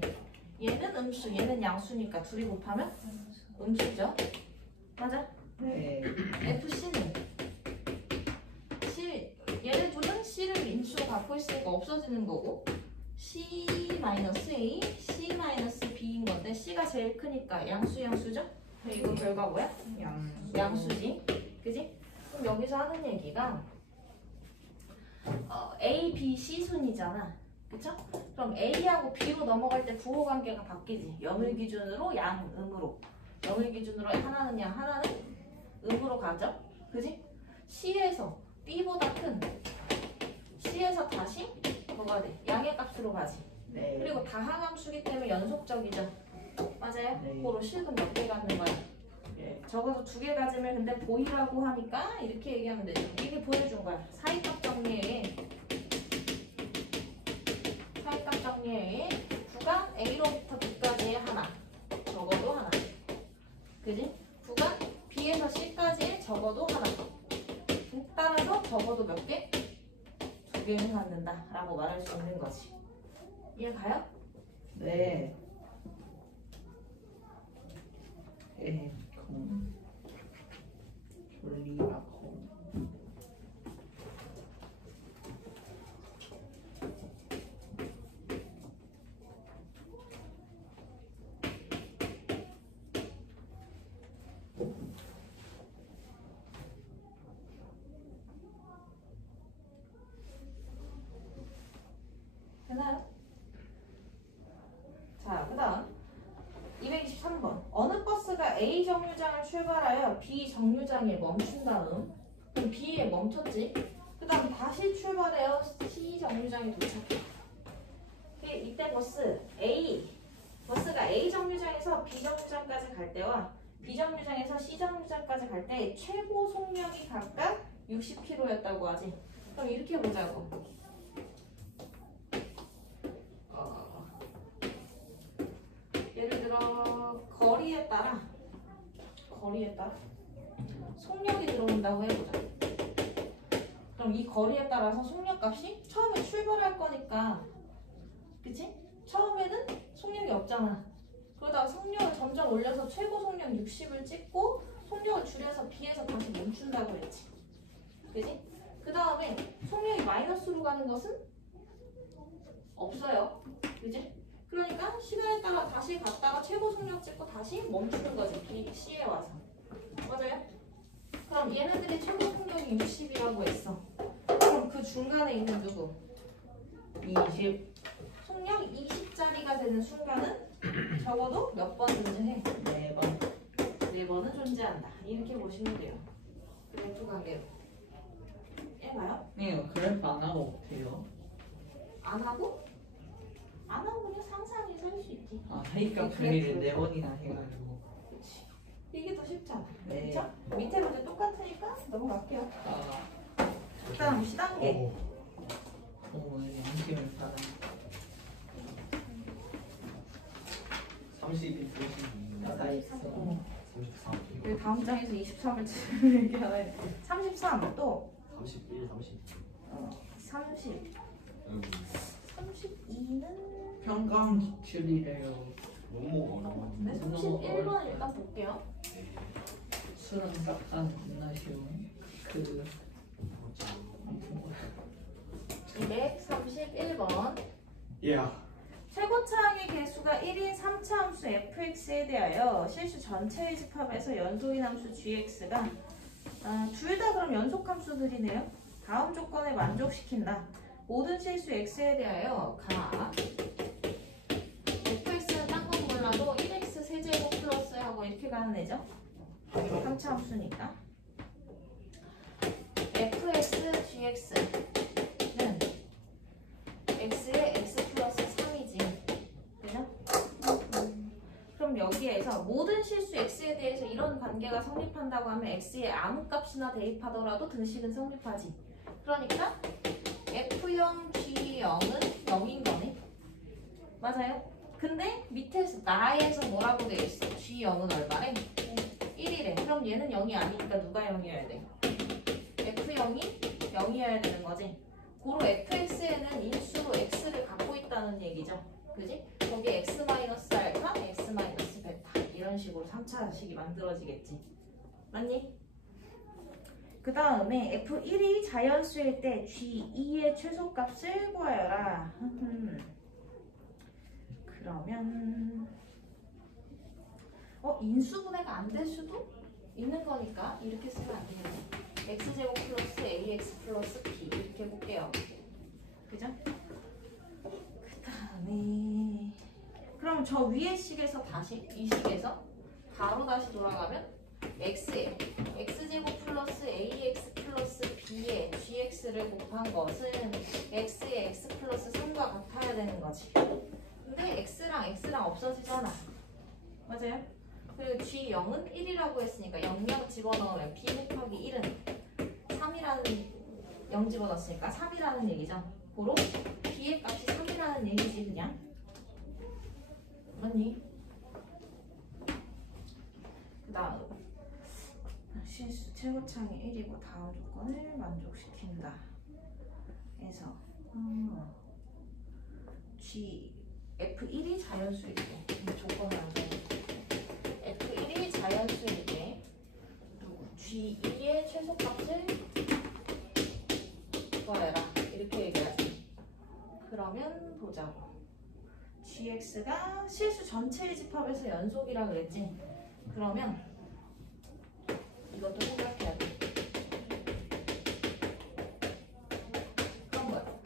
얘는 음수, 얘는 양수니까 둘이 곱하면 음수죠? 맞아? 네. fc는 얘네 둘은 c를 인수로 갖고 있으니까 없어지는 거고 c-a, c-b인 건데 c가 제일 크니까 양수죠? 이거 결과 뭐야? 양수지. 그지? 그럼 여기서 하는 얘기가 A, B, C 순이잖아. 그쵸? 그럼 A하고 B로 넘어갈 때 부호 관계가 바뀌지. 영을 기준으로 양, 음으로. 영을 기준으로 하나는 양, 하나는 음으로 가죠. 그지? C에서 B보다 큰 C에서 다시 뭐가 돼? 양의 값으로 가지. 네. 그리고 다항함수기 때문에 연속적이죠. 맞아요? 네. 그거로 실근 몇 개 갖는 거야? 네. 적어도 2개 가지면 근데 보이라고 하니까 이렇게 얘기하면 되죠. 이게 보여준 거야. 사이값 정리에 구간 A로부터 B까지의 하나, 적어도 하나. 그지? 구간 B에서 C까지의 적어도 하나. 따라서 적어도 몇 개? 2개는 갖는다 라고 말할 수 있는 거지. 이해 가요? 네. 졸리라콩. 되나요? 자, 그 다음 223번. 어느 버스가 A 정류장을 출발하여 B 정류장에 멈춘 다음, 그럼 B에 멈췄지? 그 다음 다시 출발하여 C 정류장에 도착해. 이때 버스가 A 정류장에서 B 정류장까지 갈 때와 B 정류장에서 C 정류장까지 갈 때 최고 속력이 각각 60km였다고 하지. 그럼 이렇게 보자고. 예를 들어 거리에 따라 속력이 들어온다고 해보자. 그럼 이 거리에 따라서 속력값이 처음에 출발할 거니까, 그치? 처음에는 속력이 없잖아. 그러다가 속력을 점점 올려서 최고 속력 60을 찍고 속력을 줄여서 B에서 다시 멈춘다고 했지. 그치? 그 다음에 속력이 마이너스로 가는 것은 없어요. 그치? 그러니까 시간에 따라 다시 갔다가 최고 속력 찍고 다시 멈추는 거지. B, C에 와서. 맞아요? 그럼 얘네들이 최고 속력이 60이라고 했어. 그럼 그 중간에 있는 누구? 20. 속력 20짜리가 되는 순간은 적어도 몇 번 존재해? 4번. 4번은 존재한다. 이렇게 보시면 돼요. 그래프 관계로. 해봐요. 네, 그래프 안 하고 어때요? 안 하고? 안 하고 그냥 상상해서 할 수 있지. 아, 사이값 정리를 4번이나 해가지고. 그치. 이게 더 쉽잖아. 네. 그쵸? 밑에 문제 똑같으니까 넘어갈게요. 아, 일단 10단계. 오늘 양심을 받아. 32, 32. 나가 있어. 33. 우리 다음 장에서 23을 얘기하나 해. 33 또 31, 30. 30. 32는 평강 지출이래요. 너무 어려워. 네, 31번 일단 볼게요. 수능 딱한 겁나 쉬운 그 231번 예. 최고차항의 개수가 1인 3차 함수 fx에 대하여 실수 전체의 집합에서 연속인 함수 gx가 둘 다 그럼 연속 함수들이네요. 다음 조건에 만족시킨다. 모든 실수 x에 대하여 가 fx는 딴 건 몰라도 1x 세제곱 플러스 하고 이렇게 가는 애죠. 3차 함수니까 fx gx는 x의 x 플러스 3이지. 그죠? 그럼 여기에서 모든 실수 x에 대해서 이런 관계가 성립한다고 하면 x의 아무 값이나 대입하더라도 등식은 성립하지. 그러니까 F0, G0은 0인 거네. 맞아요? 근데 밑에서 나에서 뭐라고 되어 있어? G0은 얼마래? 1이래. 그럼 얘는 0이 아니니까 누가 0이어야 돼? F0이 0이어야 되는 거지. 고로 fx에는 인수로 x를 갖고 있다는 얘기죠. 그지? 거기에 x-알파, x-베타 이런 식으로 3차식이 만들어지겠지. 맞니? 그 다음에 f1이 자연수일 때 g2의 최소값을 구하여라. 그러면 인수분해가 안 될 수도 있는 거니까 이렇게 쓰면 안 되겠네. x제곱 플러스 ax 플러스 b 이렇게 해볼게요. 그죠? 그 다음에 그럼 저 위의 식에서 다시 이 식에서 바로 다시 돌아가면 x에 x제곱 플러스 ax 플러스 b에 gx를 곱한 것은 x의 x 플러스 3과 같아야 되는 거지. 근데 x랑 없어지잖아. 맞아요? 그리고 G0은 1이라고 했으니까 0 집어넣으면 B 곱하기 1은 3이라는 0 집어넣었으니까 3이라는 얘기죠. 고로 B의 값이 3이라는 얘기지 그냥. 맞니? 그 다음 실수 최고차항이 1이고 다음 조건을 만족시킨다. 그래서 F1이 자연수일 때 조건을 안 정해. F1이 자연수일 때 G2의 최소값을 구하여라. 이렇게 얘기하지. 그러면 보자고. GX가 실수 전체의 집합에서 연속이라 그랬지. 그러면 이것도 생각해야 돼. 그런 거야.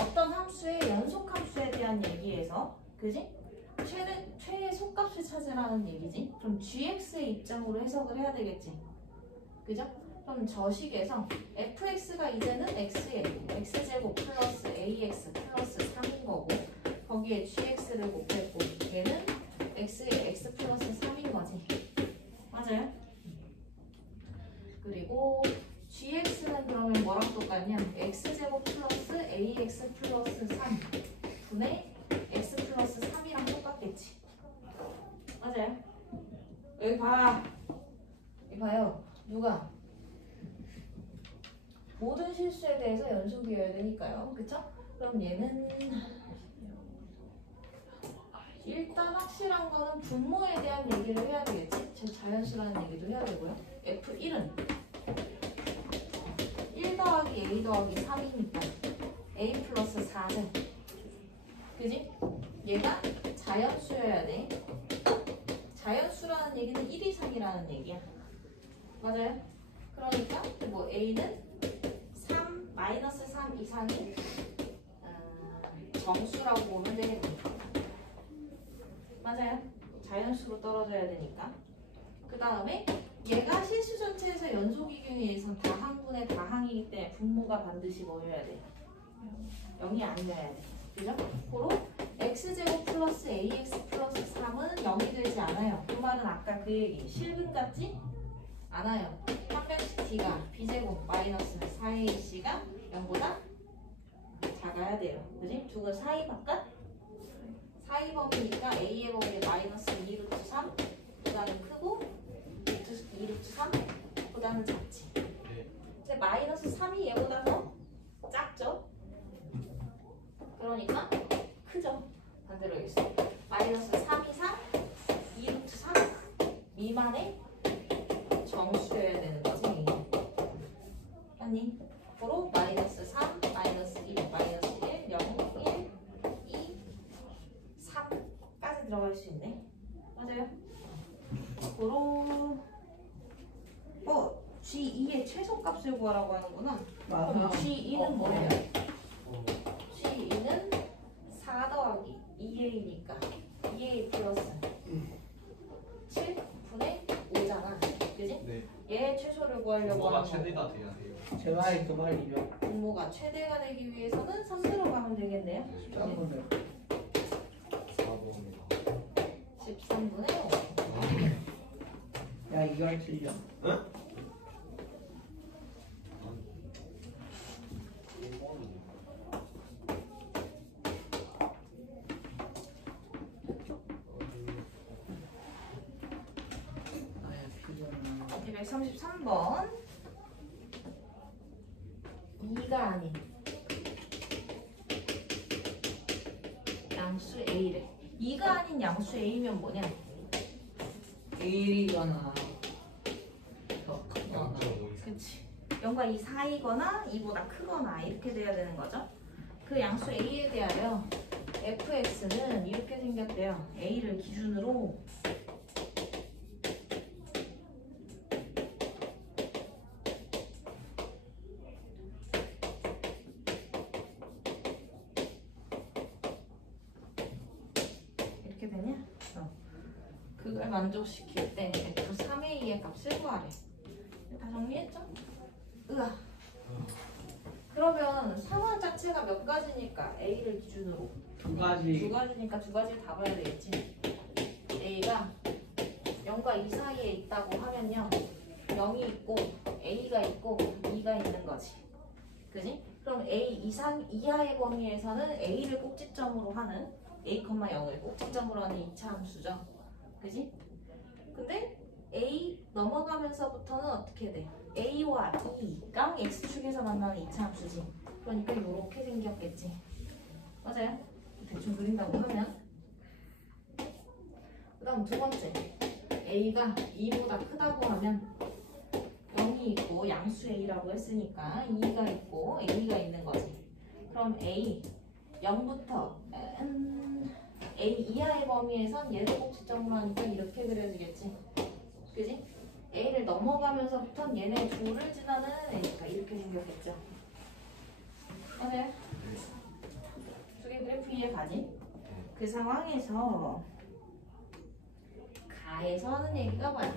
어떤 함수의 연속 함수에 대한 얘기에서, 그지? 최소값을 찾으라는 얘기지. 그럼 GX의 입장으로 해석을 해야 되겠지. 그죠? 그럼 저 식에서 fx가 이제는 x에 x제곱 플러스 ax 플러스 3인 거고 거기에 gx를 곱했고 얘는 x에 x 플러스 3인 거지. 맞아요? 그리고 gx는 그러면 뭐랑 똑같냐? x제곱 플러스 ax 플러스 3 분의 x 플러스 3이랑 똑같겠지. 맞아요? 여기 봐. 여기 봐요. 누가? 모든 실수에 대해서 연속이어야 되니까요. 그쵸? 그럼 얘는 일단 확실한 거는 분모에 대한 얘기를 해야 되겠지. 자연수라는 얘기도 해야 되고요. F1은 1 더하기 A 더하기 3이니까 A 플러스 4는 그지? 얘가 자연수여야 돼. 자연수라는 얘기는 1 이상이라는 얘기야. 맞아요? 그러니까 뭐 A는 3, 마이너스 3 이상이 정수라고 보면 되겠네. 맞아요? 자연수로 떨어져야 되니까. 그 다음에 얘가 실수 전체에서 연속이경우에선 다항분의 다항이기 때문에 분모가 반드시 뭐여야 돼? 0이 아니어야 돼. 그죠? 고로 x제곱 플러스 ax 플러스 3은 0이 되지 않아요. 그 말은 아까 그 얘기 실근 같지? 않아요. 한 명씩 d가 b제곱 마이너스 4ac가 0보다 작아야 돼요. 그지? 두 개 사이 바깥? 사이 범위니까 a의 범위 마이너스 2루트 3 보다는 크고 2루트 3 보다는 작지. 근데 마이너스 3이 얘보다 더 작죠? 들어있어. 마이너스 3 이상 2루트 3 미만의 정수여야 되는 거지. 아니, 앞으로 마이너스 3, 마이너스 1, 마이너스 1, 0, 1, 2, 3까지 들어갈 수 있네. 맞아요? 앞으로 G2의 최소값을 구하라고 하는구나. 그럼 맞아. G2는 뭐예요? G2는 4 더하기 2A니까 2A 플러스 7분의 5잖아. 그지? 네. 얘 최소를 구하려고 뭐가 하는 최대가 거고 돼야 돼요. 제 말이 그 말이죠. 분모가 최대가 되기 위해서는 3으로 가면 되겠네요. 13분의 4번입니다. 13분의 5. 야 이걸 틀려. 나야 피곤해. 233번 2가 아닌 양수 A래. 2가 아닌 양수 A면 뭐냐? 1이거나 더 크거나. 0.5 그치. 0과 2 사이거나 2보다 크거나 이렇게 돼야 되는 거죠. 그 양수 A에 대하여 fx는 이렇게 생겼대요. A를 기준으로 이렇게 되냐? 그걸 만족시킬 때 f3a의 값을 구하래. 다 정리했죠? 으아. 그러면 상황 자체가 몇 가지니까 A를 기준으로 두 가지. 두 가지니까 두 가지를 다 봐야 되겠지. A가 0과 2 사이에 있다고 하면요 0이 있고 A가 있고 2가 있는 거지. 그지? 그럼 A 이하의 범위에서는 A를 꼭지점으로 하는 A, 0을 꼭지점으로 하는 2차 함수죠. 그지? 근데 A 넘어가면서부터는 어떻게 돼? A와 2가 X축에서 만나는 2차 함수지. 그러니까 이렇게 생겼겠지. 맞아요? 대충 그린다고 하면. 그 다음 두 번째. A가 2보다 크다고 하면 0이 있고 양수 A라고 했으니까 2가 있고 A가 있는 거지. 그럼 A 0부터 A 이하의 범위에선 얘를 꼭지점으로 하니까 이렇게 그려지겠지. 그지? A를 넘어가면서부터는 얘네 둘을 지나는 A가 이렇게 생겼겠죠. 맞아요? 두 개 그래프 이해가지? 그 상황에서 가에서 하는 얘기가 뭐야?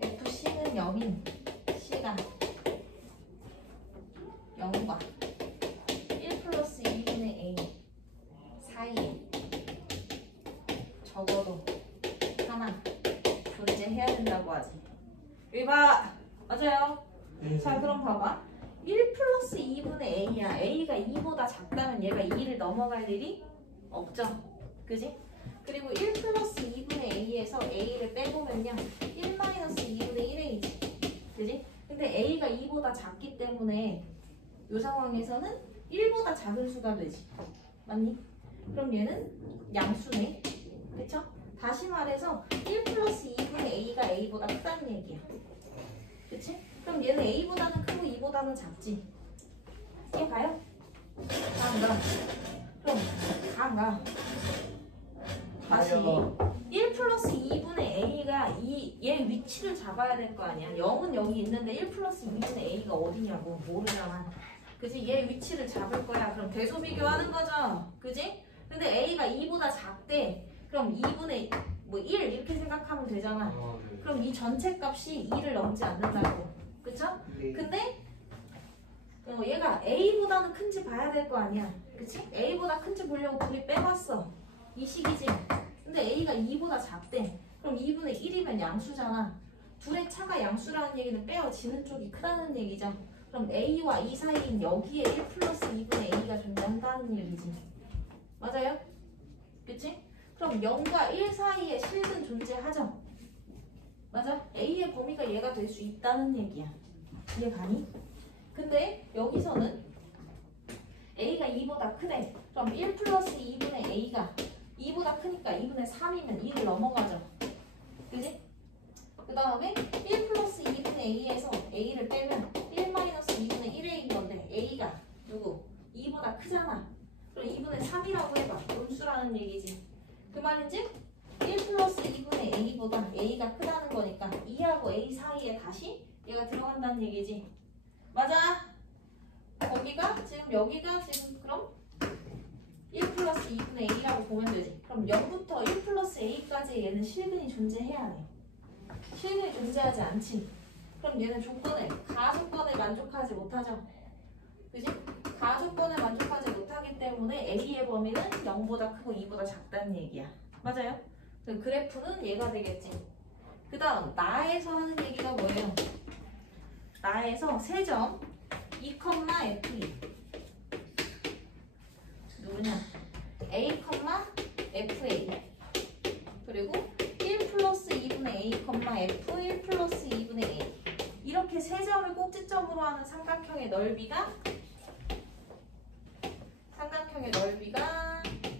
FC는 0인 C가 0과 1 플러스 2분의 A 사이에 적어도 하나 존재해야 된다고 하지. 여기 봐! 맞아요? 자 그럼 봐봐. 1 플러스 2분의 A야. A가 2보다 작다면 얘가 2를 넘어갈 일이 없죠. 그지? 그리고 1 플러스 2분의 A에서 A를 빼보면요 1 마이너스 2분의 1A지. 그지? 근데 A가 2보다 작기 때문에 이 상황에서는 1보다 작은 수가 되지. 맞니? 그럼 얘는 양수네. 그쵸? 다시 말해서 1 플러스 2분의 A가 A보다 크다는 얘기야. 그치? 그럼 얘는 A보다는 크고 2보다는 작지. 이해 가요? 안 가. 그럼 안 가. 다시 가요. 1 플러스 2분의 A가 얘 위치를 잡아야 될 거 아니야. 0은 여기 있는데 1 플러스 2분의 A가 어디냐고 모르잖아. 그지? 얘 위치를 잡을 거야. 그럼 대소 비교하는 거죠. 그지? 근데 A가 2보다 작대. 그럼 2분의 1 이렇게 생각하면 되잖아. 네. 그럼 이 전체 값이 2를 넘지 않는다고. 그쵸? 네. 근데 얘가 A보다는 큰지 봐야 될 거 아니야. 그치? A보다 큰지 보려고 둘이 빼봤어. 이 식이지. 근데 A가 2보다 작대. 그럼 2분의 1이면 양수잖아. 둘의 차가 양수라는 얘기는 빼어지는 쪽이 크다는 얘기죠. 그럼 A와 2 사이인 여기에 1 플러스 2분의 A가 존재한다는 얘기지. 맞아요? 그치? 그럼 0과 1 사이에 실은 존재하죠. 맞아? A의 범위가 얘가 될 수 있다는 얘기야. 이해 가니? 근데 여기서는 a가 2보다 크대. 그럼 1 플러스 2분의 a가 2보다 크니까 2분의 3이면 2를 넘어가죠. 그지? 그 다음에 1 플러스 2분의 a에서 a를 빼면 1 마이너스 2분의 1a인 건데 a가 누구? 2보다 크잖아. 그럼 2분의 3이라고 해봐. 음수라는 얘기지. 그 말인즉 1 플러스 2분의 a보다 a가 크다는 거니까 2하고 a 사이에 다시 얘가 들어간다는 얘기지. 맞아? 거기가 지금 여기가 지금 그럼 1 플러스 2분의 a라고 보면 되지. 그럼 0부터 1 플러스 a까지 얘는 실근이 존재해야 돼. 실근이 존재하지 않지. 그럼 얘는 가조건에 만족하지 못하죠. 그지? 가조건에 만족하지 못하기 때문에 a의 범위는 0보다 크고 2보다 작다는 얘기야. 맞아요? 그 그래프는 얘가 되겠지. 그 다음 나에서 하는 얘기가 뭐예요? 나에서 세점 2, F2 누구냐? A, FA 그리고 1 플러스 2분의 A, F 1 플러스 2분의 A 이렇게 세 점을 꼭지점으로 하는 삼각형의 넓이가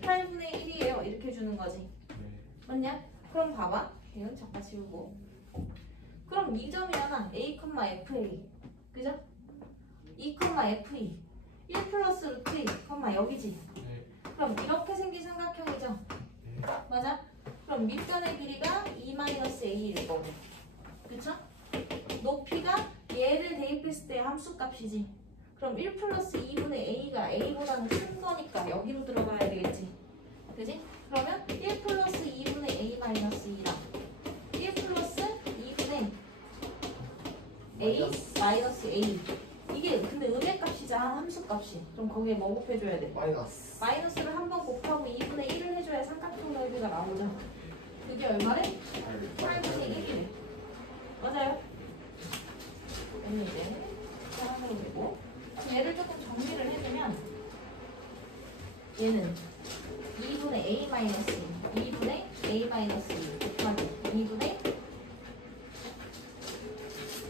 8분의 1이에요. 이렇게 주는 거지. 맞냐? 그럼 봐봐. 얘는 잠깐 지우고. 그럼 이 점이잖아. A, FA. 그죠? 2, F2. 1 플러스 루트 2, 여기지. 그럼 이렇게 생긴 삼각형이죠? 맞아? 그럼 밑변의 길이가 2-a일 거고. 그쵸? 높이가 얘를 대입했을 때 함수값이지. 그럼 1 플러스 2분의 a가 a보다는 큰 거니까 여기로 들어가야 되겠지. 그지? 그러면 1 플러스 2분의 a 마이너스 2랑 1 플러스 2분의 a 마이너스 a 이게 근데 음의 값이자 함수값이. 그럼 거기에 뭐 곱해줘야 돼? 마이너스. 마이너스를 한 번 곱하고 2분의 1을 해줘야 삼각형 넓이가 나오죠. 그게 얼마래? 8분의 1이래. 맞아요? 얘는 이제 하나로 되고 얘를 조금 정리를 해주면 얘는 2분의 a 마이너스 2분의 a 마이너스 2 곱하기 2분의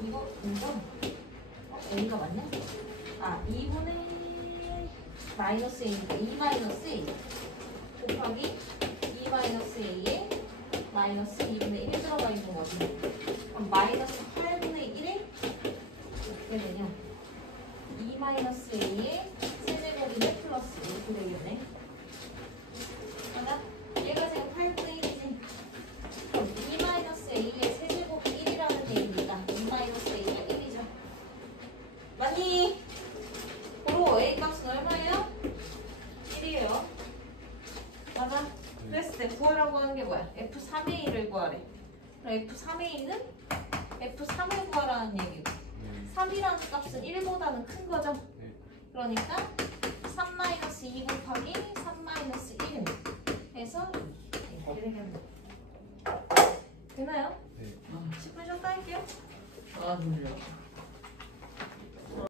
이거 a가 맞냐? 2분의 마이너스 a니까 2 마이너스 a 곱하기 2 마이너스 a에 마이너스 2분의 1이 들어가 있는 거지. 그럼 마이너스 8분의 1에 어떻게 되냐? 2 마이너스 a의 세제곱이네 플러스 이렇게 되겠네. 맞아? 얘가 지금 8분의 1이지. 그럼 2 마이너스 a의 세제곱이 1이라는 얘기니까 2 마이너스 a가 1이죠. 맞니? 고로 a 값은 얼마예요? 1이에요. 맞아? 그랬을 때 구하라고 하는 게 뭐야? F3의 1을 구하래. 그럼 F3의 1은 F3을 구하라는 얘기고 3이라는 값은 1보다는 큰 거죠? 그러니까 3-2 곱하기 3-1 해서 이렇게 되겠네. 되나요? 네. 10분 쉬었다 할게요. 아, 졸려.